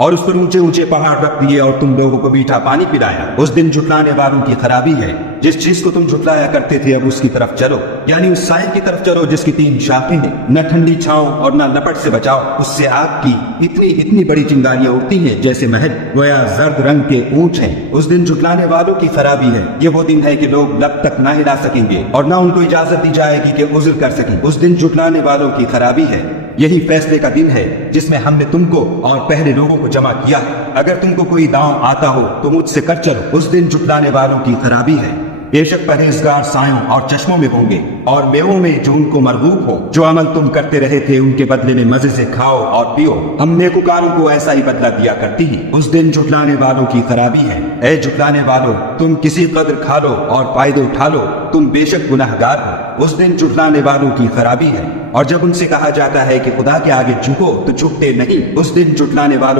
اور اس پر اونچے اونچے پہاڑ رکھ دیے اور تم لوگوں کو میٹھا پانی پلایا۔ اس دن جھٹلانے والوں کی خرابی ہے۔ جس چیز کو تم جھٹلایا کرتے تھے اب اس کی طرف چلو، یعنی اس سائے کی طرف چلو جس کی 3 شاخیں ہیں، نہ ٹھنڈی چھاؤں اور نہ لپٹ سے بچاؤ، اس سے آگ کی اتنی بڑی چنگاریاں اڑتی ہیں جیسے محل گویا زرد رنگ کے اونٹ ہیں۔ اس دن جھٹلانے والوں کی خرابی ہے۔ یہ وہ دن ہے کہ لوگ لب تک نہ ہلا سکیں گے اور نہ ان کو اجازت دی جائے گی کہ عذر کر سکیں۔ اس دن جھٹلانے والوں کی خرابی ہے۔ یہی فیصلے کا دن ہے جس میں ہم نے تم کو اور پہلے لوگوں کو جمع کیا ہے۔ اگر تم کو کوئی داؤں آتا ہو تو مجھ سے کر چلو۔ اس دن جھٹلانے والوں کی خرابی ہے۔ بے شک پرہیزگار سایوں اور چشموں میں ہوں گے اور میووں میں جو ان کو مرغوب ہو۔ جو عمل تم کرتے رہے تھے ان کے بدلے میں مزے سے کھاؤ اور پیو، ہم نیکوکاروں کو ایسا ہی بدلہ دیا کرتی ہیں۔ اس دن جھٹلانے والوں کی خرابی ہے۔ اے جھٹلانے والو، تم کسی قدر کھا لو اور فائدے اٹھا لو، تم بے شک گناہگار ہو۔ اس دن جھٹلانے والوں کی خرابی ہے۔ اور جب ان سے کہا جاتا ہے کہ خدا کے آگے جھکو تو جھکتے نہیں۔ اس دن جھٹلانے والوں